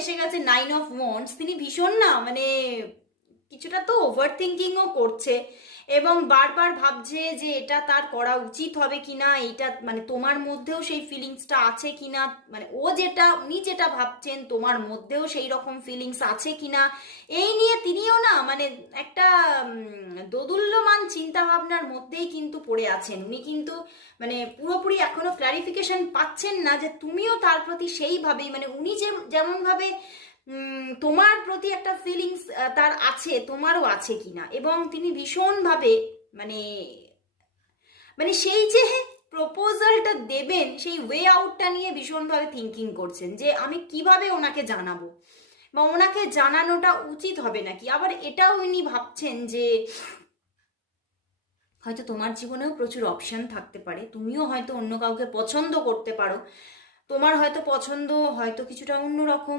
এসে গেছে 9 of Wands, তিনি ভীষণ না মানে কিছুটা তো ওভার থিঙ্কিংও করছে এবং বারবার ভাবছে যে এটা তার করা উচিত হবে কিনা, এটা মানে তোমার মধ্যেও সেই ফিলিংসটা আছে কিনা, মানে উনি যেটা ভাবছেন তোমার মধ্যেও সেই রকম ফিলিংস আছে কিনা, এই নিয়ে তিনিও না মানে একটা দোদুল্যমান চিন্তা ভাবনার মধ্যেই কিন্তু পড়ে আছেন। উনি কিন্তু মানে পুরোপুরি এখনো ক্লারিফিকেশন পাচ্ছেন না যে তুমিও তার প্রতি সেইভাবেই মানে উনি যেমন ভাবে তোমার প্রতি একটা ফিলিংস তার আছে, তোমারও আছে কিনা। এবং তিনি ভীষণভাবে মানে মানে সেই যে প্রপোজালটা দেবেন সেই ওয়ে আউটটা নিয়ে ভীষণভাবে থিঙ্কিং করছেন যে আমি কিভাবে ওনাকে জানাবো বা ওনাকে জানানোটা উচিত হবে নাকি। আবার এটাও উনি ভাবছেন যে হয়তো তোমার জীবনেও প্রচুর অপশন থাকতে পারে, তুমিও হয়তো অন্য কাউকে পছন্দ করতে পারো, তোমার হয়তো পছন্দ হয়তো কিছুটা অন্যরকম,